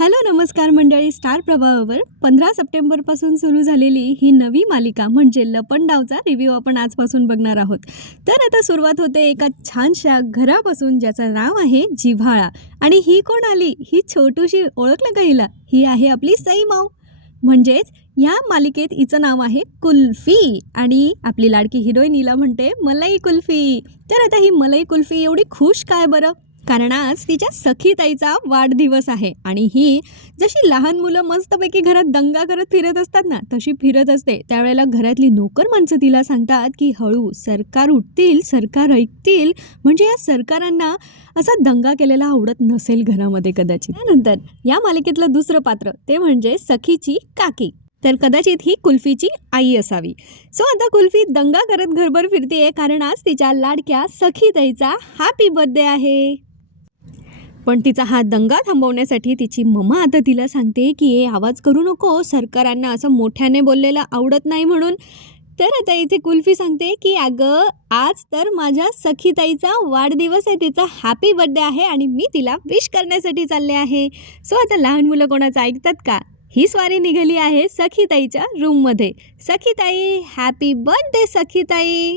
Hello नमस्कार मंडळी. Star प्रभावावर पंधरा सप्टेंबरपासून सुरू झालेली ही नवी मालिका म्हणजे लपंडावचा रिव्ह्यू आपण आजपासून बघणार आहोत. तर आता सुरुवात होते एका छानशा घरापासून ज्याचं नाव आहे जिव्हाळा. आणि ही कोण आली? ही छोटूशी ओळखलं का हिला? ही आहे आपली सई माऊ. म्हणजेच या मालिकेत हिचं नाव आहे कुल्फी. आणि आपली लाडकी हिरोईन हिला म्हणते मलाई कुल्फी. तर आता ही मलाई कुल्फी एवढी खुश काय बरं? कारण आज तिच्या सखीताईचा वाढदिवस आहे. आणि ही जशी लहान मुलं मस्तपैकी घरात दंगा करत फिरत असतात ना तशी फिरत असते. त्यावेळेला घरातली नोकर माणसं तिला सांगतात की हळू सरकार उठतील सरकार ऐकतील. म्हणजे या सरकारांना असा दंगा केलेला आवडत नसेल घरामध्ये कदाचित. त्यानंतर या मालिकेतलं दुसरं पात्र ते म्हणजे सखीची काकी. तर कदाचित ही कुल्फीची आई असावी. सो आता कुल्फी दंगा करत घरभर फिरते कारण आज तिच्या लाडक्या सखीताईचा हॅपी बर्थडे आहे. पण तिचा हा दंगा थांबवण्यासाठी तिची मम्मा आता तिला सांगते की ए आवाज करू नको. सरकारांना असं मोठ्याने बोललेलं आवडत नाही म्हणून. तर आता इथे कुल्फी सांगते की अगं आज तर माझ्या सखीताईचा वाढदिवस आहे. तिचा हॅपी बर्थडे आहे आणि मी तिला विश करण्यासाठी चालले आहे. सो आता लहान मुलं कोणाचं ऐकतात का? ही स्वारी निघाली आहे सखीताईच्या रूममध्ये सखीताई हॅपी बर्थडे सखीताई.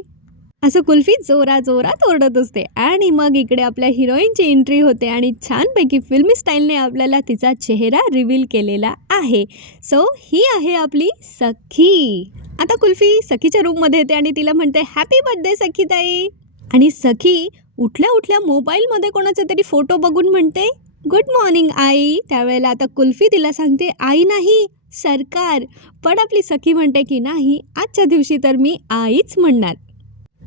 असं कुल्फी जोरा जोरात ओरडत असते. आणि मग इकडे आपल्या हिरोईनची एंट्री होते आणि छानपैकी फिल्मी स्टाईलने आपल्याला तिचा चेहरा रिव्हील केलेला आहे. सो ही आहे आपली सखी. आता कुल्फी सखीच्या रूममध्ये येते आणि तिला म्हणते हॅपी बर्थडे सखीताई. आणि सखी उठल्या उठल्या मोबाईलमध्ये कोणाचे तरी फोटो बघून म्हणते गुड मॉर्निंग आई. त्यावेळेला आता कुल्फी तिला सांगते आई नाही सरकार. पण आपली सखी म्हणते की नाही आजच्या दिवशी तर मी आईच म्हणणार.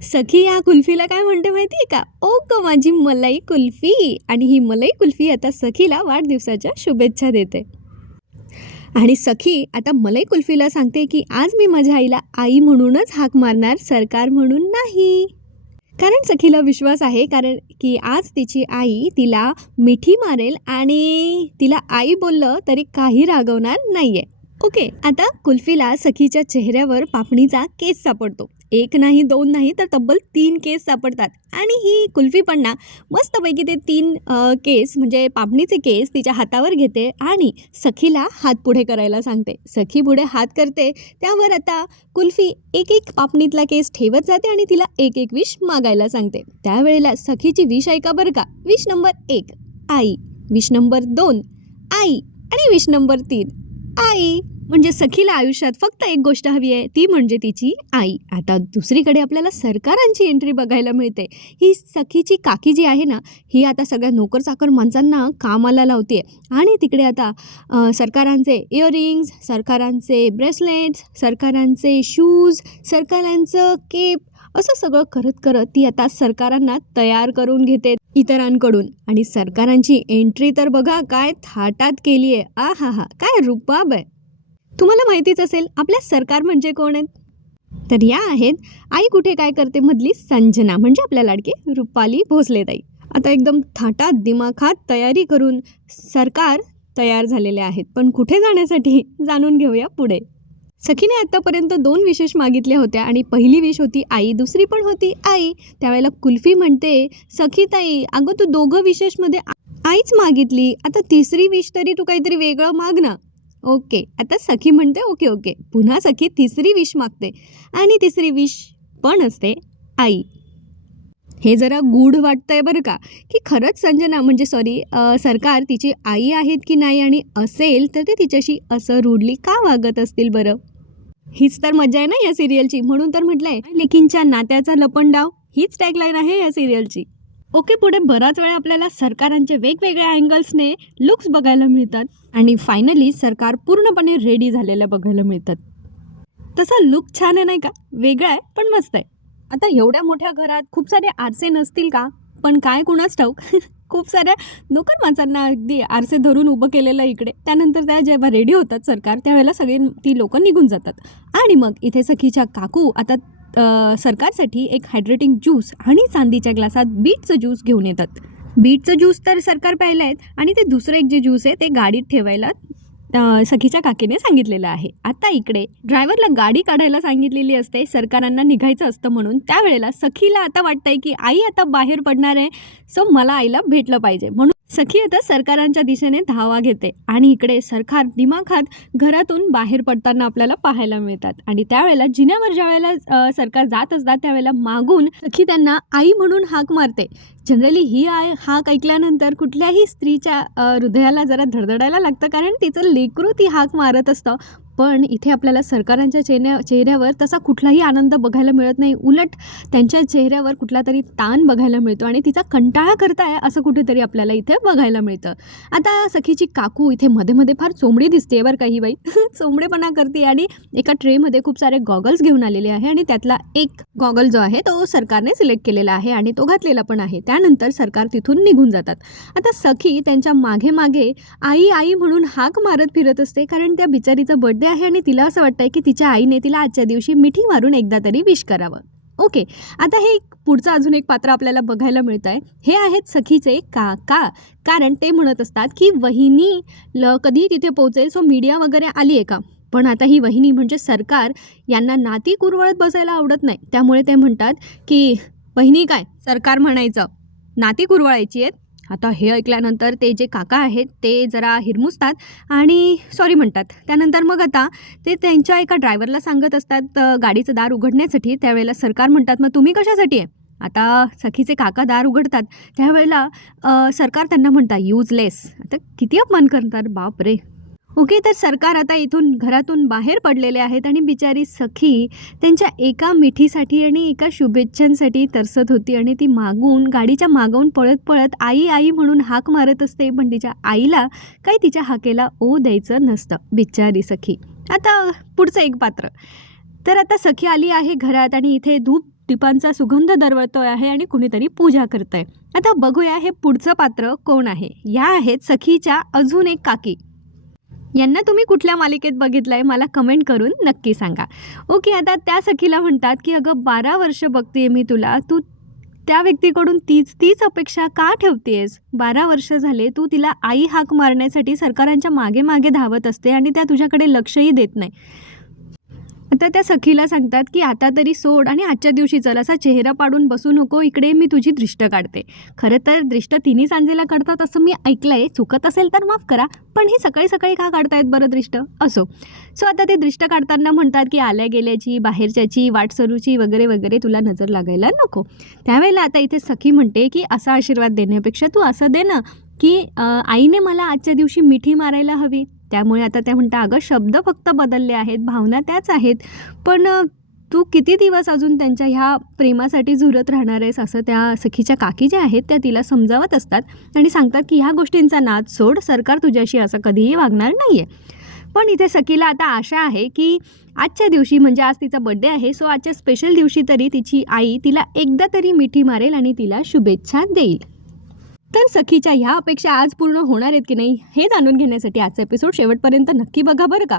सखी या कुल्फीला काय म्हणते माहिती आहे का? ओ ग माझी मलाई कुल्फी. आणि ही मलाई कुल्फी आता सखीला वाढदिवसाच्या शुभेच्छा देते. आणि सखी आता मलाई कुल्फीला सांगते की आज मी माझ्या आईला आई म्हणूनच हाक मारणार सरकार म्हणून नाही. कारण सखीला विश्वास आहे कारण की आज तिची आई तिला मिठी मारेल आणि तिला आई बोललं तरी काही रागवणार नाही आहे ओके आता कुल्फीला सखीच्या चेहऱ्यावर पापणीचा केस सापडतो. एक नाही दोन नाही तर तब्बल तीन केस सापडतात. आणि ही कुल्फी पण ना मस्तपैकी ते तीन केस म्हणजे पापणीचे केस तिच्या हातावर घेते आणि सखीला हात पुढे करायला सांगते. सखी पुढे हात करते त्यावर आता कुल्फी एक एक पापणीतला केस ठेवत जाते आणि तिला एक एक विष मागायला सांगते. त्यावेळेला सखीची विष ऐका बरं का. विष नंबर एक आई. विष नंबर दोन आई. आणि विष नंबर तीन आई. म्हणजे सखीला आयुष्यात फक्त एक गोष्ट हवी आहे ती म्हणजे तिची आई. आता दुसरीकडे आपल्याला सरकारांची एंट्री बघायला मिळते. ही सखीची काकी जी आहे ना ही आता सगळ्या नोकर चाकर माणसांना कामाला लावते. आणि तिकडे आता सरकारांचे इयरिंग्स सरकारांचे ब्रेसलेट्स सरकारांचे शूज सरकारांचं केप असं सगळं करत करत ती आता सरकारांना तयार करून घेते इतरांकडून. आणि सरकारांची एंट्री तर बघा काय थाटात केली आहे आ हा हा काय रुपाब आहे. तुम्हाला माहितीच असेल आपल्या सरकार म्हणजे कोण आहेत? तर या आहेत आई कुठे काय करते मधली संजना म्हणजे आपल्या लाडके रुपाली भोसलेताई. आता एकदम थाटात दिमाखात तयारी करून सरकार तयार झालेले आहेत. पण कुठे जाण्यासाठी? जाणून घेऊया पुढे. सखीने आत्तापर्यंत दोन विशेष मागितल्या होत्या आणि पहिली विश होती आई दुसरी पण होती आई. त्यावेळेला कुल्फी म्हणते सखीताई अगं तू दोघं विशेषमध्ये आईच मागितली. आता तिसरी विश तरी तू काहीतरी वेगळं माग ना. ओके. आता सखी म्हणते ओके ओके. पुन्हा सखी तिसरी विश मागते. आणि तिसरी विश पण असते आई. हे जरा गूढ वाटतंय बरं का? की खरंच संजना म्हणजे सॉरी सरकार तिची आई आहेत की नाही आणि असेल तर ते तिच्याशी असं रुडली का वागत असतील बरं? हीच तर मजा आहे ना या सिरियलची म्हणून तर म्हटलंय लेकींच्या नात्याचा लपंडाव. हीच टॅगलाईन आहे या सिरियलची ओके पुढे बराच वेळा आपल्याला सरकारांचे वेगवेगळ्या अँगल्सने लुक्स बघायला मिळतात. आणि फायनली सरकार पूर्णपणे रेडी झालेलं बघायला मिळतात तसा लुक छान आहे नाही का? वेगळा आहे पण मस्त आहे. आता एवढ्या मोठ्या घरात खूप सारे आरसे नसतील का? पण काय कुणाच ठाऊक? खूप साऱ्या नोकर माणसांना अगदी आरसे धरून उभं केलेलं इकडे. त्यानंतर त्या जेव्हा रेडी होतात सरकार त्यावेळेला सगळे ती लोक निघून जातात. आणि मग इथे सखीच्या काकू आता सरकारसाठी एक हायड्रेटिंग ज्यूस आणि चांदीच्या ग्लासात बीटचं ज्यूस घेऊन येतात. बीटचं ज्यूस तर सरकार प्यायला आहेत आणि ते दुसरं एक जे ज्यूस आहे ते गाडीत ठेवायला सखीच्या काकीने सांगितलेलं आहे. आता इकडे ड्रायव्हरला गाडी काढायला सांगितलेली असते सरकारांना निघायचं असतं म्हणून. त्यावेळेला सखीला आता वाटतंय की आई आता बाहेर पडणार आहे सो मला आईला भेटलं पाहिजे. म्हणून सखी आता सरकारांच्या दिशेने धावा घेते आणि इकडे सरकार दिमाखात घरातून बाहेर पडताना आपल्याला पाहायला मिळतात. आणि त्यावेळेला जिन्यावर ज्या वेळेला सरकार जात असतात त्यावेळेला मागून सखी त्यांना आई म्हणून हाक मारते. जनरली ही आय हाक ऐकल्यानंतर कुठल्याही स्त्रीच्या हृदयाला जरा धडधडायला लागतं कारण तिचं लेकरू ती हाक मारत असतं. पण इथे आपल्याला सरकारांच्या चेहऱ्या चेहऱ्यावर तसा कुठलाही आनंद बघायला मिळत नाही. उलट त्यांच्या चेहऱ्यावर कुठला तरी ताण बघायला मिळतो आणि तिचा कंटाळा करताय असं कुठेतरी आपल्याला इथे बघायला मिळतं. आता सखीची काकू इथे मध्ये मध्ये फार चोंबडी दिसते बरं काही बाई. चोंबडेपणा करते आणि एका ट्रेमध्ये खूप सारे गॉगल्स घेऊन आलेले आहे आणि त्यातला एक गॉगल जो आहे तो सरकारने सिलेक्ट केलेला आहे आणि तो घातलेला पण आहे. त्यानंतर सरकार तिथून निघून जातात. आता सखी त्यांच्या मागे मागे आई आई म्हणून हाक मारत फिरत असते कारण त्या बिचारीचा बर्थडे आहे आणि तिला असं वाटतंय की तिच्या आईने तिला आजच्या दिवशी मिठी मारून एकदा तरी विश करावं. ओके आता हे एक पुढचं अजून एक पात्र आपल्याला बघायला मिळत आहे हे आहेत सखीचे काका. कारण ते म्हणत असतात की वहिनी ल कधी तिथे पोहोचेल सो मीडिया वगैरे आली आहे का? पण आता ही वहिनी म्हणजे सरकार यांना नाती कुरवळत बसायला आवडत नाही. त्यामुळे ते म्हणतात की वहिनी काय? सरकार म्हणायचं. नाती कुरवाळायची आहेत? आता हे ऐकल्यानंतर ते जे काका आहेत ते जरा हिरमुसतात आणि सॉरी म्हणतात. त्यानंतर मग आता ते त्यांच्या एका ड्रायव्हरला सांगत असतात गाडीचं दार उघडण्यासाठी. त्यावेळेला सरकार म्हणतात मग तुम्ही कशासाठी आहे? आता सखीचे काका दार उघडतात. त्यावेळेला सरकार त्यांना म्हणतात यूजलेस आता किती अपमान करतात. बाप रे ओके तर सरकार आता इथून घरातून बाहेर पडलेले आहेत आणि बिचारी सखी त्यांच्या एका मिठीसाठी आणि एका शुभेच्छांसाठी तरसत होती आणि ती मागून गाडीच्या मागवून पळत पळत आई आई म्हणून हाक मारत असते पण तिच्या आईला काही तिच्या हाकेला ओ द्यायचं नसतं बिचारी सखी. आता पुढचं एक पात्र. तर आता सखी आली आहे घरात आणि इथे धूप दीपांचा सुगंध दरवळतोय आहे आणि कुणीतरी पूजा करत आहे आता बघूया हे पुढचं पात्र कोण आहे? या आहेत सखीच्या अजून एक काकी. यांना तुम्ही कुठल्या मालिकेत बघितलंय मला कमेंट करून नक्की सांगा. ओके आता त्या सखीला म्हणतात की अगं बारा वर्ष बघते मी तुला. तू त्या व्यक्तीकडून तीच तीच अपेक्षा का ठेवतेस बारा वर्ष झाले तू तिला आई हाक मारण्यासाठी सरकारांच्या मागे मागे धावत असते आणि त्या तुझ्याकडे लक्षही देत नाही. आता त्या सखीला सांगतात की आता तरी सोड आणि आजच्या दिवशी चल असा चेहरा पाडून बसू नको इकडे मी तुझी दृष्ट काढते. खरं तर दृष्ट तिन्ही सांजेला काढतात असं मी ऐकलंय. चुकत असेल तर माफ करा पण ही सकाळी सकाळी का काढतायत बरं दृष्ट? असो. सो आता ते दृष्ट काढताना म्हणतात की आल्या गेल्याची बाहेरच्याची वाटसरूची वगैरे वगैरे तुला नजर लागायला नको. त्यावेळेला आता इथे सखी म्हणते की असा आशीर्वाद देण्यापेक्षा तू असं दे ना की आईने मला आजच्या दिवशी मिठी मारायला हवी. त्यामुळे आता त्या म्हणता अगं शब्द फक्त बदलले आहेत भावना त्याच आहेत पण तू किती दिवस अजून त्यांच्या ह्या प्रेमासाठी झुरत राहणार आहेस? असं त्या सखीच्या काकी ज्या आहेत त्या तिला समजावत असतात आणि सांगतात की ह्या गोष्टींचा नाद सोड सरकार तुझ्याशी असं कधीही वागणार नाही आहे पण इथे सखीला आता आशा आहे की आजच्या दिवशी म्हणजे आज तिचा बड्डे आहे सो आजच्या स्पेशल दिवशी तरी तिची आई तिला एकदा तरी मिठी मारेल आणि तिला शुभेच्छा देईल. तर सखीच्या ह्या अपेक्षा आज पूर्ण होणार आहेत की नाही हे जाणून घेण्यासाठी आजचा एपिसोड शेवटपर्यंत नक्की बघा बरं का.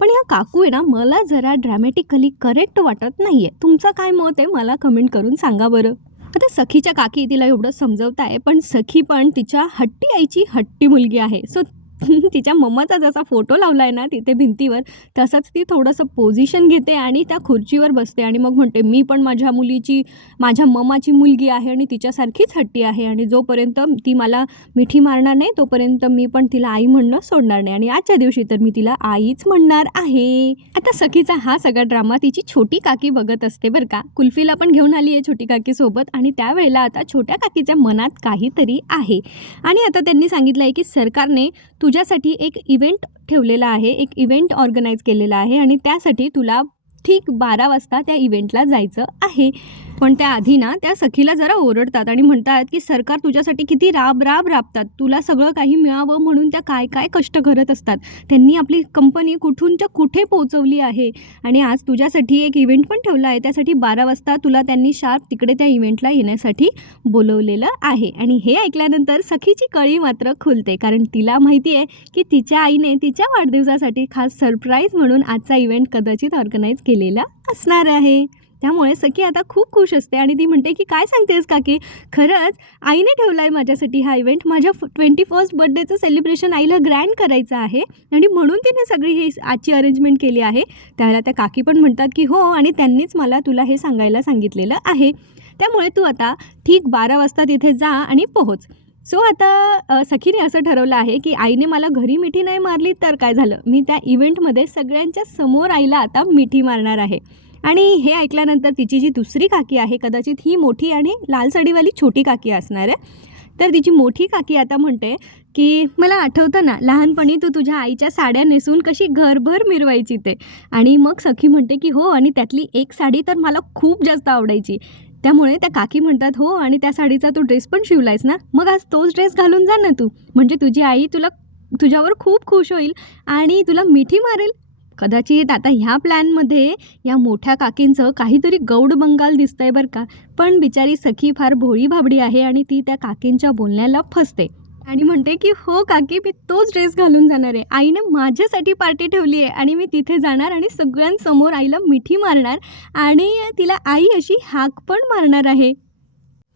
पण ह्या काकू आहे ना मला जरा ड्रॅमॅटिकली करेक्ट वाटत नाही आहे तुमचं काय मत आहे? मला कमेंट करून सांगा बरं. आता सखीच्या काकी तिला एवढं समजवत आहे पण सखी पण तिच्या हट्टी आईची हट्टी मुलगी आहे. सो तिच्या मम्माचा जसा फोटो लावला आहे ना तिथे भिंतीवर तसंच ती थोडंसं पोझिशन घेते आणि त्या खुर्चीवर बसते आणि मग म्हणते मी पण माझ्या मुलीची माझ्या मम्माची मुलगी आहे आणि तिच्यासारखीच हट्टी आहे आणि जोपर्यंत ती मला मिठी मारणार नाही तोपर्यंत मी पण तिला आई म्हणणं सोडणार नाही आणि आजच्या दिवशी तर मी तिला आईच म्हणणार आहे. आता सखीचा हा सगळा ड्रामा तिची छोटी काकी बघत असते बरं का. कुल्फीला पण घेऊन आली आहे छोटी काकी सोबत आणि त्यावेळेला आता छोट्या काकीच्या मनात काहीतरी आहे. आणि आता त्यांनी सांगितलं आहे की सरकारने तू तुझ्यासाठी एक इव्हेंट ठेवलेला आहे एक इव्हेंट ऑर्गनाईज केलेला आहे आणि त्यासाठी तुला ठीक बारा वाजता त्या इव्हेंटला जायचं आहे. पण त्याआधी ना त्या सखीला जरा ओरडतात आणि म्हणतात की सरकार तुझ्यासाठी किती राब राब राबतात. तुला सगळं काही मिळावं म्हणून त्या काय काय कष्ट करत असतात. त्यांनी आपली कंपनी कुठूनच्या कुठे पोहोचवली आहे? आणि आज तुझ्यासाठी एक इव्हेंट पण ठेवला आहे. त्यासाठी बारा वाजता तुला त्यांनी शार्प तिकडे त्या इव्हेंटला येण्यासाठी बोलवलेलं आहे. आणि हे ऐकल्यानंतर सखीची कळी मात्र खुलते कारण तिला माहिती आहे की तिच्या आईने तिच्या वाढदिवसासाठी खास सरप्राईज म्हणून आजचा इव्हेंट कदाचित ऑर्गनाईज केलेला असणार आहे. त्यामुळे सखी आता खूप खुश असते आणि ती म्हणते की काय सांगतेस काकी? खरंच आईने ठेवला आहे माझ्यासाठी हा इव्हेंट माझ्या ट्वेंटी फर्स्ट बर्थडेचं सेलिब्रेशन आईला ग्रँड करायचं आहे आणि म्हणून तिने सगळी ही आजची अरेंजमेंट केली आहे. त्यावेळेला त्या काकी पण म्हणतात की हो आणि त्यांनीच मला तुला हे सांगायला सांगितलेलं आहे. त्यामुळे तू आता ठीक बारा वाजता तिथे जा आणि पोहोच. सो आता सखीने असं ठरवलं आहे की आईने मला घरी मिठी नाही मारली तर काय झालं? मी त्या इव्हेंटमध्ये सगळ्यांच्या समोर आईला आता मिठी मारणार आहे. आणि हे ऐकल्यानंतर तिची जी दुसरी काकी आहे कदाचित ही मोठी आणि लाल साडीवाली छोटी काकी असणार आहे. तर तिची मोठी काकी आता म्हणते की मला आठवतं ना लहानपणी तू तुझ्या आईच्या साड्या नेसून कशी घरभर मिरवायची ते. आणि मग सखी म्हणते की हो आणि त्यातली एक साडी तर मला खूप जास्त आवडायची. त्यामुळे त्या काकी म्हणतात हो आणि त्या साडीचा तू ड्रेस पण शिवलायस ना? मग आज तोच ड्रेस घालून जा ना तू. म्हणजे तुझी आई तुला तुझ्यावर खूप खुश होईल आणि तुला मिठी मारेल. कदाचित आता ह्या प्लॅनमध्ये या मोठ्या काकींचं काहीतरी गौड बंगाल दिसतंय बरं का. पण बिचारी सखी फार भोळी भाबडी आहे आणि ती त्या काकींच्या बोलण्याला फसते. आणि म्हणते की हो काकी मी तोच ड्रेस घालून जाणार आहे. आईने माझ्यासाठी पार्टी ठेवली आहे आणि मी तिथे जाणार आणि सगळ्यांसमोर आईला मिठी मारणार आणि तिला आई अशी हाक पण मारणार आहे.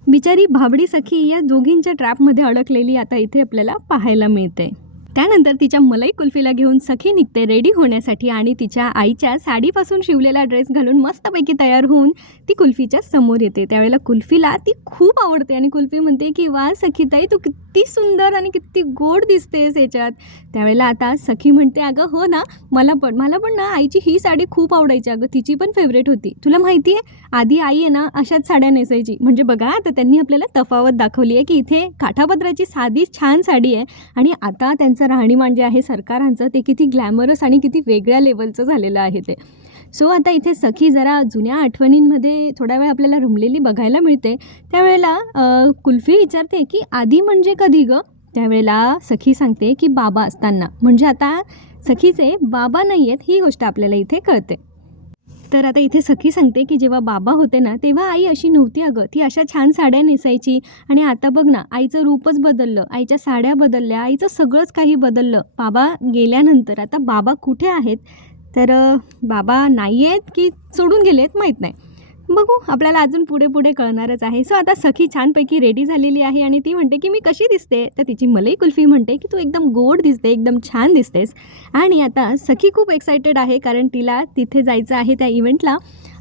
बिचारी भाबडी सखी या दोघींच्या ट्रॅपमध्ये अडकलेली आता इथे आपल्याला पाहायला मिळते. त्यानंतर तिच्या मलाई कुल्फीला घेऊन सखी निघते रेडी होण्यासाठी आणि तिच्या आईच्या साडीपासून शिवलेला ड्रेस घालून मस्तपैकी तयार होऊन ती कुल्फीच्या समोर येते. त्यावेळेला कुल्फीला ती खूप आवडते आणि कुल्फी म्हणते की वा सखीताई तू किती सुंदर आणि किती गोड दिसतेस याच्यात त्यावेळेला आता सखी म्हणते अगं हो ना मला पण मला पण ना आईची ही साडी खूप आवडायची. अगं तिची पण फेवरेट होती. तुला माहिती आहे आधी आई आहे ना अशाच साड्या नेसायची. म्हणजे बघा आता त्यांनी आपल्याला तफावत दाखवली आहे की इथे काठापत्राची साधी छान साडी आहे. आणि आता त्यांचं राहणीमान जे आहे सरकारांचं ते किती ग्लॅमरस आणि किती वेगळ्या लेवलचं झालेलं आहे ते. सो आता इथे सखी जरा जुन्या आठवणींमध्ये थोडा वेळ आपल्याला रुमलेली बघायला मिळते. त्यावेळेला कुल्फी विचारते की आधी म्हणजे कधी गं? त्यावेळेला सखी सांगते की बाबा असताना. म्हणजे आता सखीचे बाबा नाही आहेत ही गोष्ट आपल्याला इथे कळते. तर आता इथे सखी सांगते की जेव्हा बाबा होते ना तेव्हा आई अशी नव्हती अगं. ती अशा छान साड्या नेसायची आणि आता बघ ना आईचं रूपच बदललं. आईच्या साड्या बदलल्या आईचं सगळंच काही बदललं. बाबा गेल्यानंतर आता बाबा कुठे आहेत? तर बाबा नाही आहेत की सोडून गेलेत माहीत नाही. बघू आपल्याला अजून पुढे पुढे कळणारच आहे. सो आता सखी छानपैकी रेडी झालेली आहे आणि ती म्हणते की मी कशी दिसते? तर तिची मलाई कुल्फी म्हणते की तू एकदम गोड दिसते एकदम छान दिसतेस. आणि आता सखी खूप एक्सायटेड आहे कारण तिला तिथे जायचं आहे त्या इव्हेंटला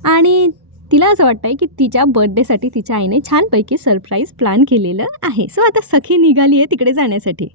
आणि तिला असं वाटतं आहे की तिच्या बर्थडेसाठी तिच्या आईने छानपैकी सरप्राईज प्लॅन केलेलं आहे. सो आता सखी निघाली आहे तिकडे जाण्यासाठी.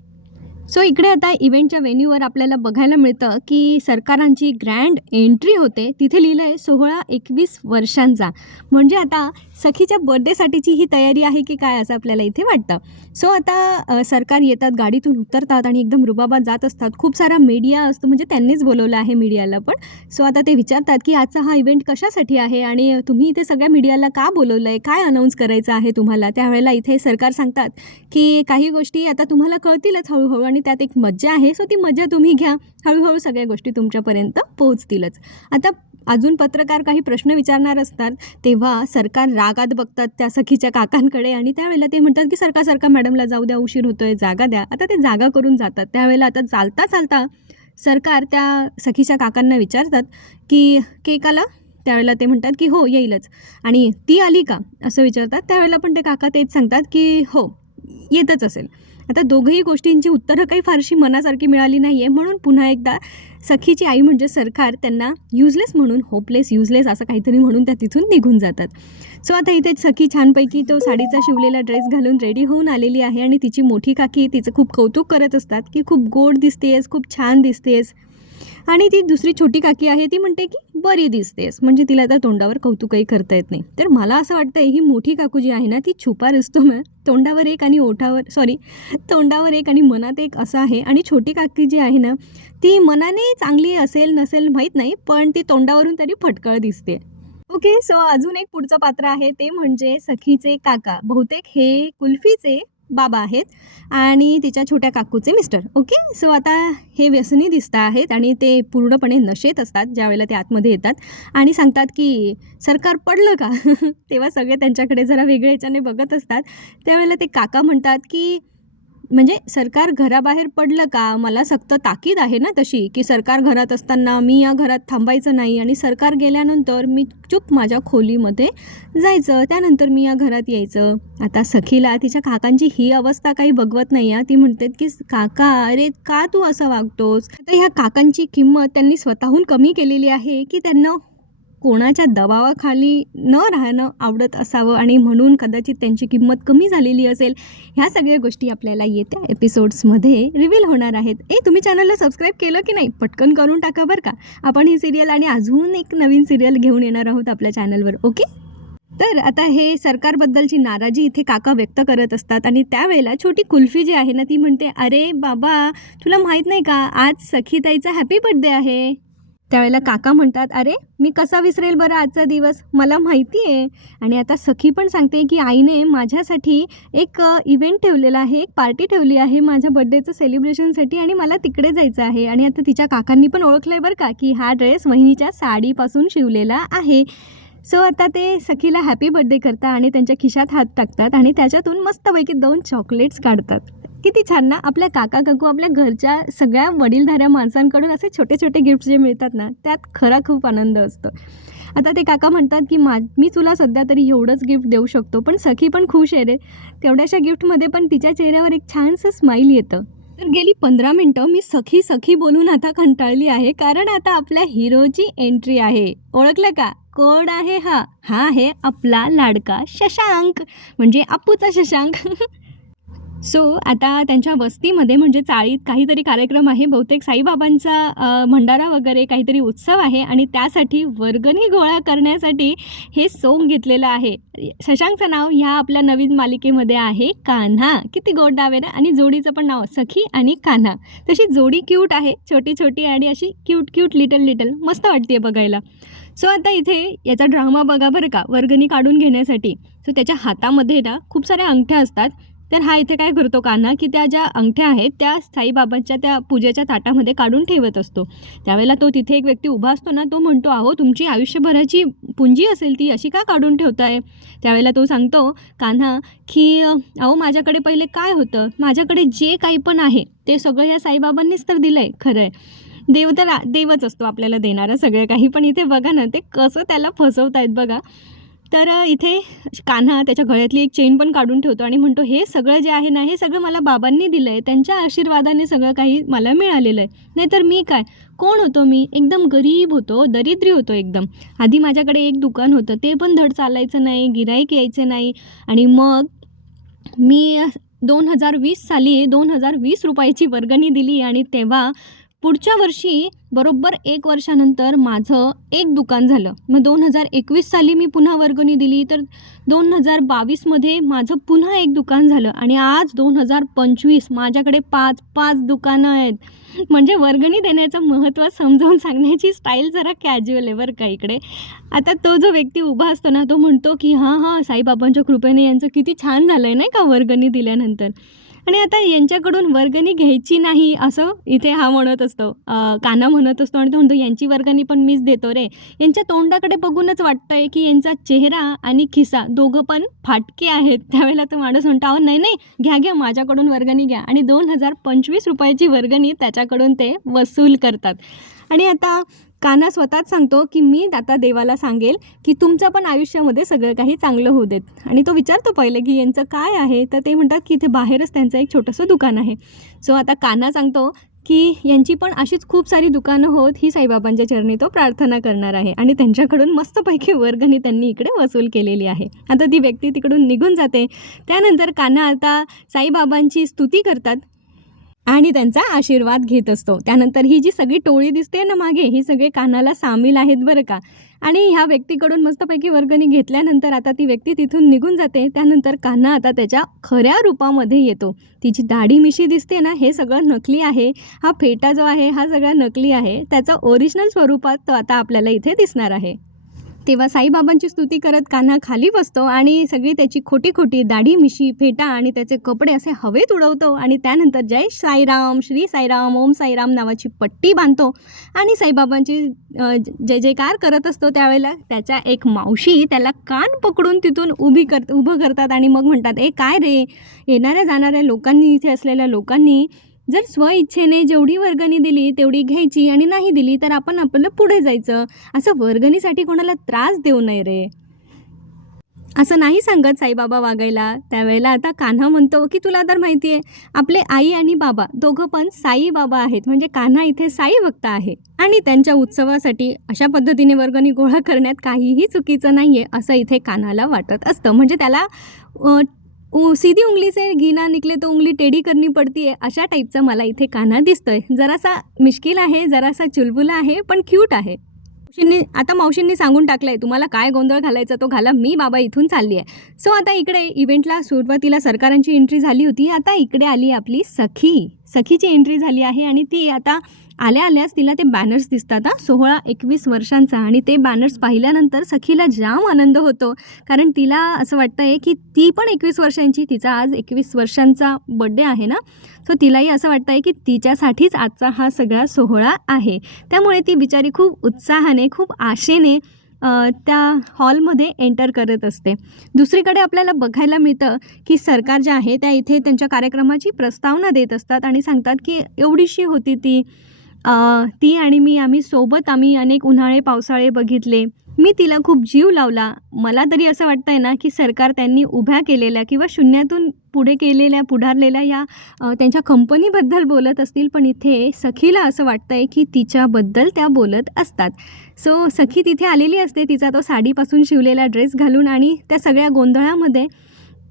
सो इकडे आता इव्हेंटच्या वेन्यूवर आपल्याला बघायला मिळतं की सरकारांची ग्रँड एंट्री होते. तिथे लिहिलं आहे सोहळा एकवीस वर्षांचा. म्हणजे आता सखीच्या बर्थडेसाठीची ही तयारी आहे की काय असं आपल्याला इथे वाटतं. सो आता सरकार येतात गाडीतून उतरतात आणि एकदम रुबाबात जात असतात. खूप सारा मीडिया असतो म्हणजे त्यांनीच बोलवलं आहे मीडियाला पण. सो आता ते विचारतात की आजचा हा इव्हेंट कशासाठी आहे आणि तुम्ही इथे सगळ्या मीडियाला का बोलवलं आहे काय अनाऊन्स करायचं आहे तुम्हाला? त्यावेळेला इथे सरकार सांगतात की काही गोष्टी आता तुम्हाला कळतीलच हळूहळू आणि त्यात एक मज्जा आहे. सो ती मज्जा तुम्ही घ्या. हळूहळू सगळ्या गोष्टी तुमच्यापर्यंत पोहोचतीलच. आता अजून पत्रकार काही प्रश्न विचारणार असतात तेव्हा सरकार रागात बघतात त्या सखीच्या काकांकडे आणि त्यावेळेला ते म्हणतात की सरकार सरकार मॅडमला जाऊ द्या उशीर होतोय जागा द्या. आता ते जागा करून जातात. त्यावेळेला आता चालता चालता सरकार त्या सखीच्या काकांना विचारतात की केक आला? त्यावेळेला ते म्हणतात की हो येईलच. आणि ती आली का? असं विचारतात. त्यावेळेला पण ते काका तेच सांगतात की हो येतच असेल. आता दोघंही गोष्टींची उत्तरं काही फारशी मनासारखी मिळाली नाही आहे म्हणून पुन्हा एकदा सखीची आई म्हणजे सरकार त्यांना युजलेस म्हणून होपलेस युजलेस असं काहीतरी म्हणून त्या तिथून निघून जातात. सो आता इथे सखी छानपैकी तो साडीचा शिवलेला ड्रेस घालून रेडी होऊन आलेली आहे आणि तिची मोठी काकी तिचं खूप कौतुक करत असतात की खूप गोड दिसतेस खूप छान दिसतेस आणि ती दुसरी छोटी काकी आहे ती म्हणते की बरी दिसतेस. म्हणजे तिला आता तोंडावर कौतुकही करता येत नाही. तर मला असं वाटतं ही मोठी काकू जी आहे ना ती छुपा रिस्तो मग तोंडावर एक आणि ओठावर सॉरी तोंडावर एक आणि मनात एक असं आहे. आणि छोटी काकी जी आहे ना ती मनाने चांगली असेल नसेल माहीत नाही पण ती तोंडावरून तरी फटकळ दिसते. ओके सो अजून एक पुढचं पात्र आहे ते म्हणजे सखीचे काका. बहुतेक हे कुल्फीचे बाबा आहेत आणि तिच्या छोट्या काकूचे मिस्टर ओके सो आता हे व्यसनी दिसत आहेत आणि ते पूर्णपणे नशेत असतात ज्यावेळेला ते आतमध्ये येतात आणि सांगतात की सरकार पडलं का? तेव्हा सगळे त्यांच्याकडे जरा वेगळ्या याच्याने बघत असतात. त्यावेळेला ते काका म्हणतात की म्हणजे सरकार घराबाहेर पडलं का? मला सक्त ताकीद आहे ना तशी की सरकार घरात असताना मी या घरात थांबायचं नाही आणि सरकार गेल्यानंतर मी चुप माझ्या खोलीमध्ये जायचं त्यानंतर मी या घरात यायचं. आता सखीला तिच्या काकांची ही अवस्था काही बघवत नाही आहे ती म्हणतात की काका अरे का तू असं वागतोस? आता ह्या काकांची किंमत त्यांनी स्वतःहून कमी केलेली आहे की त्यांना कोणाच्या दबावाखाली न राहणं आवडत असावं आणि म्हणून कदाचित त्यांची किंमत कमी झालेली असेल ह्या सगळ्या गोष्टी आपल्याला येत्या एपिसोड्समध्ये रिव्हील होणार आहेत. ए तुम्ही चॅनलला सबस्क्राईब केलं की नाही? पटकन करून टाका बरं का. आपण ही सिरियल आणि अजून एक नवीन सिरियल घेऊन येणार आहोत आपल्या चॅनलवर ओके? तर आता हे सरकारबद्दलची नाराजी इथे काका व्यक्त करत असतात आणि त्यावेळेला छोटी कुल्फी जी आहे ना ती म्हणते अरे बाबा तुला माहीत नाही का? आज सखीताईचा हॅपी बर्थडे आहे. त्यावेळेला काका म्हणतात अरे मी कसा विसरेल बरं आजचा दिवस? मला माहिती आहे. आणि आता सखी पण सांगते की आईने माझ्यासाठी एक इव्हेंट ठेवलेला आहे एक पार्टी ठेवली आहे माझ्या बड्डेचं सेलिब्रेशनसाठी आणि मला तिकडे जायचं आहे. आणि आता तिच्या काकांनी पण ओळखलं आहे बरं का की हा ड्रेस वहिनीच्या साडीपासून शिवलेला आहे. सो आता ते सखीला हॅपी बर्थडे करतात आणि त्यांच्या खिशात हात टाकतात आणि त्याच्यातून मस्तपैकी दोन चॉकलेट्स काढतात. किती छान ना आपल्या काका काकू आपल्या घरच्या सगळ्या वडीलधाऱ्या माणसांकडून असे छोटे छोटे गिफ्ट जे मिळतात ना त्यात खरा खूप आनंद असतो. आता ते काका म्हणतात की मा मी तुला सध्या तरी एवढंच गिफ्ट देऊ शकतो पण सखी पण खुश आहे रे. तेवढ्याशा गिफ्टमध्ये पण तिच्या चेहऱ्यावर एक छानसं स्माईल येतं. तर गेली पंधरा मिनटं मी सखी सखी बोलून आता कंटाळली आहे कारण आता आपल्या हिरोची एंट्री आहे. ओळखलं का? कोण आहे हा? हा आहे आपला लाडका शशांक. म्हणजे अप्पूचा शशांक. सो आता त्यांच्या वस्तीमध्ये म्हणजे चाळीत काहीतरी कार्यक्रम आहे. बहुतेक साईबाबांचा भंडारा वगैरे काहीतरी उत्सव आहे आणि त्यासाठी वर्गणी गोळा करण्यासाठी हे सोंग घेतलेलं आहे. शशांकचं नाव ह्या आपल्या नवीन मालिकेमध्ये आहे. कान्हा. किती गोड नाव आहे ना? आणि जोडीचं पण नाव सखी आणि कान्हा. तशी जोडी क्यूट आहे. छोटी छोटी आणि अशी क्यूट क्यूट लिटल लिटल मस्त वाटते बघायला. सो आता इथे याचा ड्रामा बघा बरं का. वर्गणी काढून घेण्यासाठी. सो त्याच्या हातामध्ये ना खूप साऱ्या अंगठ्या असतात. तर हा इथे काय करतो कान्हा की त्या ज्या अंगठ्या आहेत त्या साईबाबांच्या त्या पूजेच्या ताटामध्ये काढून ठेवत असतो. त्यावेळेला तो तिथे एक व्यक्ती उभा असतो ना तो म्हणतो अहो तुमची आयुष्यभराची पुंजी असेल ती अशी का काढून ठेवताय? त्यावेळेला तो सांगतो कान्हा की अहो माझ्याकडे पहिले काय होतं? माझ्याकडे जे काही पण आहे ते सगळं या साईबाबांनीच तर दिलं आहे खरं आहे देव तर देवच असतो आपल्याला देणारा सगळं काही. पण इथे बघा ना ते कसं त्याला फसवत आहेत बघा. तर इथे कान्हा त्याच्या गळ्यातली एक चेन पण काढून ठेवतो आणि म्हणतो हे सगळं जे आहे ना हे सगळं मला बाबांनी दिलं आहे त्यांच्या आशीर्वादाने सगळं काही मला मिळालेलं आहे. नाहीतर मी काय? कोण होतो मी? एकदम गरीब होतो दरिद्री होतो एकदम. आधी माझ्याकडे एक दुकान होतं ते पण धड चालायचं नाही गिराईक यायचं नाही. आणि मग मी दोन हजार वीस साली दोन हजार वीस रुपयाची वर्गणी दिली आणि तेव्हा पुढच्या वर्षी बरोबर एक वर्षानंतर माझं एक दुकान झालं. मग दोन हजार एकवीस साली मी पुन्हा वर्गणी दिली. तर दोन हजार बावीसमध्ये माझं पुन्हा एक दुकान झालं. आणि आज दोन हजार पंचवीस माझ्याकडे पाच पाच दुकानं आहेत. म्हणजे वर्गणी देण्याचं महत्त्व समजावून सांगण्याची स्टाईल जरा कॅज्युअल आहे बरं का इकडे. आता तो जो व्यक्ती उभा असतो ना तो म्हणतो की हां हां साईबाबांच्या कृपेने यांचं किती छान झालं आहे नाही का वर्गणी दिल्यानंतर. आणि आता यांच्याकडून वर्गणी घ्यायची नाही असं इथे हा म्हणत असतो. काना म्हणत असतो आणि तो म्हणतो यांची वर्गणी पण मीच देतो रे. यांच्या तोंडाकडे बघूनच वाटतंय की यांचा चेहरा आणि खिसा दोघं पण फाटके आहेत. त्यावेळेला तो माणूस म्हणतो अहो नाही नाही घ्या घ्या माझ्याकडून वर्गणी घ्या. आणि दोन हजार पंचवीस रुपयाची वर्गणी त्याच्याकडून ते वसूल करतात. आणि आता कान्हा स्वतःच सांगतो की मी आता देवाला सांगेल की तुमचं पण आयुष्यामध्ये सगळं काही चांगलं होऊ देत. आणि तो विचारतो पहिले की यांचं काय आहे? तर ते म्हणतात की इथे बाहेरच त्यांचं एक छोटंसं दुकान आहे. सो आता कान्हा सांगतो की यांची पण अशीच खूप सारी दुकानं होत ही साईबाबांच्या चरणी तो प्रार्थना करणार आहे. आणि त्यांच्याकडून मस्तपैकी वर्गणी त्यांनी इकडे वसूल केलेली आहे. आता ती व्यक्ती तिकडून निघून जाते. त्यानंतर कान्हा आता साईबाबांची स्तुती करतात. आणि त्यांचा आशीर्वाद घेत असतो. त्यानंतर ही जी सगळी टोळी दिसते ना मागे ही सगळे कानाला सामील आहेत बरं का? आणि ह्या व्यक्तीकडून मस्तपैकी वर्गणी घेतल्यानंतर आता ती व्यक्ती तिथून निघून जाते. त्यानंतर कान्हा आता त्याच्या खऱ्या रूपामध्ये येतो. तिची दाढी मिशी दिसते ना हे सगळं नकली आहे. हा फेटा जो आहे हा सगळा नकली आहे. त्याचं ओरिजिनल स्वरूपात तो आता आपल्याला इथे दिसणार आहे. तेव्हा साईबाबांची स्तुती करत कान्हा खाली बसतो आणि सगळी त्याची खोटी खोटी दाढी मिशी फेटा आणि त्याचे कपडे असे हवेत उडवतो आणि त्यानंतर जय साईराम श्री साईराम ओम साईराम नावाची पट्टी बांधतो आणि साईबाबांची जय जयकार करत असतो त्यावेळेला. त्याच्या एक मावशी त्याला कान पकडून तिथून उभी कर उभं करतात आणि मग म्हणतात ए काय रे? येणाऱ्या जाणाऱ्या लोकांनी इथे असलेल्या लोकांनी जर स्वइच्छेने जेवढी वर्गणी दिली तेवढी घ्यायची आणि नाही दिली तर आपण आपलं पुढे जायचं. असं वर्गणीसाठी कोणाला त्रास देऊ नये रे. असं नाही सांगत साईबाबा वागायला. त्यावेळेला आता कान्हा म्हणतो की तुला तर माहिती आहे आपले आई आणि बाबा दोघं पण साईबाबा आहेत. म्हणजे कान्हा इथे साई भक्त आहे. आणि त्यांच्या उत्सवासाठी अशा पद्धतीने वर्गणी गोळा करण्यात काहीही चुकीचं नाही आहे असं इथे कान्हाला वाटत असतं. म्हणजे त्याला सीधी उंगली से घिना निकले तो उंगली टेढ़ी करनी पडती आहे अशा टाईपचा मला इथे कान्हा दिसतोय. जरासा मिश्किल आहे जरासा चुलबुला आहे पण क्यूट आहे. मावशींनी आता मावशींनी सांगून टाकलं आहे तुम्हाला काय गोंधळ घालायचा तो घाला मी बाबा इथून चालली आहे सो आता इकडे इव्हेंटला सुरुवातीला सरकारांची एंट्री झाली होती आता इकडे आली आपली सखी. सखीची एंट्री झाली आहे आणि ती आता आल्या आल्याच तिला ते बॅनर्स दिसतात हा. सोहळा एकवीस वर्षांचा आणि ते बॅनर्स पाहिल्यानंतर सखीला जाम आनंद होतो. कारण तिला असं वाटतं आहे की ती पण एकवीस वर्षांची तिचा आज एकवीस वर्षांचा बड्डे आहे ना. सो तिलाही असं वाटतं आहे की तिच्यासाठीच आजचा हा सगळा सोहळा आहे. त्यामुळे ती बिचारी खूप उत्साहाने खूप आशेने त्या हॉलमध्ये एंटर करत असते. दुसरीकडे आपल्याला बघायला मिळतं की सरकार जे आहे त्या इथे त्यांच्या कार्यक्रमाची प्रस्तावना देत असतात आणि सांगतात की एवढीशी होती ती ती आणि मी आम्ही सोबत आम्ही अनेक उन्हाळे पावसाळे बघितले. मी तिला खूप जीव लावला. मला तरी असं वाटतं आहे ना की सरकार त्यांनी उभ्या केलेल्या किंवा शून्यातून पुढे केलेल्या पुढारलेल्या या त्यांच्या कंपनीबद्दल बोलत असतील पण इथे सखीला असं वाटतं आहे की तिच्याबद्दल त्या बोलत असतात. सो सखी तिथे आलेली असते. तिचा तो साडीपासून शिवलेला ड्रेस घालून आणि त्या सगळ्या गोंधळामध्ये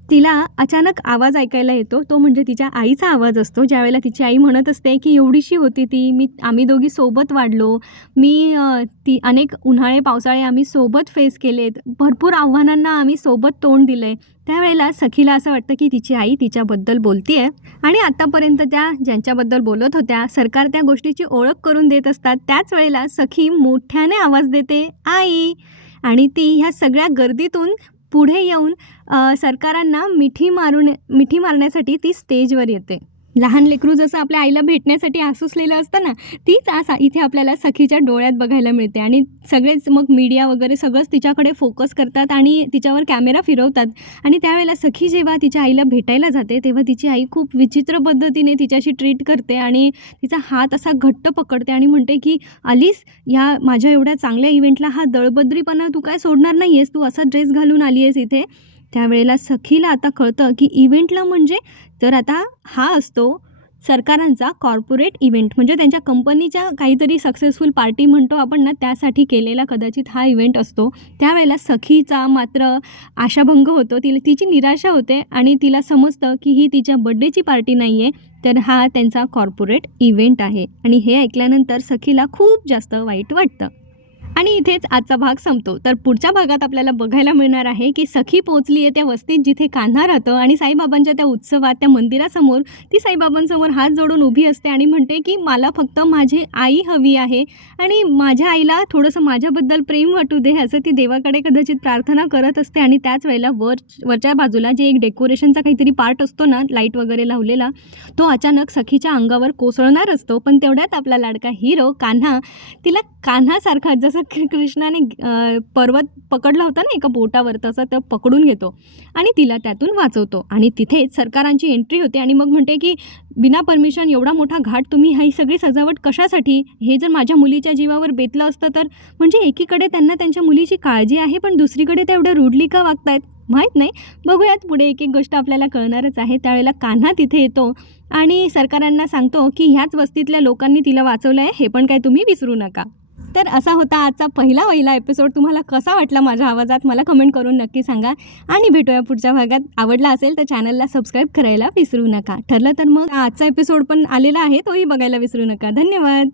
तिला अचानक आवाज ऐकायला येतो. तो म्हणजे तिच्या आईचा आवाज असतो. ज्यावेळेला तिची आई म्हणत असते की एवढीशी होती ती मी आम्ही दोघी सोबत वाढलो. मी ती अनेक उन्हाळे पावसाळे आम्ही सोबत फेस केलेत. भरपूर आव्हानांना आम्ही सोबत तोंड दिलं आहे त्यावेळेला सखीला असं वाटतं की तिची आई तिच्याबद्दल बोलती आहे आणि आत्तापर्यंत त्या ज्यांच्याबद्दल बोलत होत्या सरकार त्या गोष्टीची ओळख करून देत असतात. त्याच वेळेला सखी मोठ्याने आवाज देते आई! आणि ती ह्या सगळ्या गर्दीतून पुढे येऊन सरकारांना मिठी मारून मिठी मारण्यासाठी ती स्टेजवर येते. लहान लेकरू जसं आपल्या आईला भेटण्यासाठी आसुसलेलं असतं ना तीच आसा इथे आपल्याला सखीच्या डोळ्यात बघायला मिळते. आणि सगळेच मग मीडिया वगैरे सगळंच तिच्याकडे फोकस करतात आणि तिच्यावर कॅमेरा फिरवतात. आणि त्यावेळेला सखी जेव्हा तिच्या आईला भेटायला जाते तेव्हा तिची आई खूप विचित्र पद्धतीने तिच्याशी ट्रीट करते आणि तिचा हात असा घट्ट पकडते आणि म्हणते की आलीस या माझ्या एवढ्या चांगल्या इव्हेंटला हा दळबद्रीपणा तू काय सोडणार नाही आहेस तू असा ड्रेस घालून आली आहेस इथे. त्यावेळेला सखीला आता कळतं की इव्हेंटला म्हणजे तर आता हा असतो सरकारांचा कॉर्पोरेट इव्हेंट म्हणजे त्यांच्या कंपनीच्या काहीतरी सक्सेसफुल पार्टी म्हणतो आपण ना त्यासाठी केलेला कदाचित हा इव्हेंट असतो. त्यावेळेला सखीचा मात्र आशाभंग होतो. तिला तिची निराशा होते आणि तिला समजतं की ही तिच्या बड्डेची पार्टी नाही आहे तर हा त्यांचा कॉर्पोरेट इव्हेंट आहे. आणि हे ऐकल्यानंतर सखीला खूप जास्त वाईट वाटतं. आणि इथेच आजचा भाग संपतो. तर पुढच्या भागात आपल्याला बघायला मिळणार आहे की सखी पोचली आहे त्या वस्तीत जिथे कान्हा राहतं आणि साईबाबांच्या त्या उत्सवात त्या मंदिरासमोर ती साईबाबांसमोर हात जोडून उभी असते आणि म्हणते की मला फक्त माझी आई हवी आहे आणि माझ्या आईला थोडंसं माझ्याबद्दल प्रेम वाटू दे असं ती देवाकडे कदाचित प्रार्थना करत असते आणि त्याच वेळेला वर वरच्या बाजूला जे एक डेकोरेशनचा काहीतरी पार्ट असतो ना लाइट वगैरे लावलेला तो अचानक सखीच्या अंगावर कोसळणार असतो पण तेवढ्यात आपला लाडका हिरो कान्हा तिला कान्हासारखा जसं कृष्णाने पर्वत पकडला होता ना एका बोटावर तसं तो पकडून घेतो आणि तिला त्यातून वाचवतो. आणि तिथेच सरकारांची एंट्री होते आणि मग म्हणते की बिना परमिशन एवढा मोठा घाट तुम्ही ही सगळी सजावट कशासाठी? हे जर माझ्या मुलीच्या जीवावर बेतलं असतं तर? म्हणजे एकीकडे त्यांना त्यांच्या मुलीची काळजी आहे पण दुसरीकडे त्या एवढ्या रुडली का वागतायत? माहीत नाही. बघूयात पुढे एक एक गोष्ट आपल्याला कळणारच आहे. त्यावेळेला कान्हा तिथे येतो आणि सरकारांना सांगतो की ह्याच वस्तीतल्या लोकांनी तिला वाचवलं आहे हे पण काय तुम्ही विसरू नका. तर असा होता आजचा पहिला पहिला एपिसोड तुम्हाला कसा वाटला माझ्या आवाजात? मला कमेंट करून नक्की सांगा. आणि भेटूया पुढच्या भागात. आवडला असेल तर चॅनलला सबस्क्राईब करायला विसरू नका. ठरलं तर मग आजचा एपिसोड पण आलेला आहे तोही बघायला विसरू नका. धन्यवाद.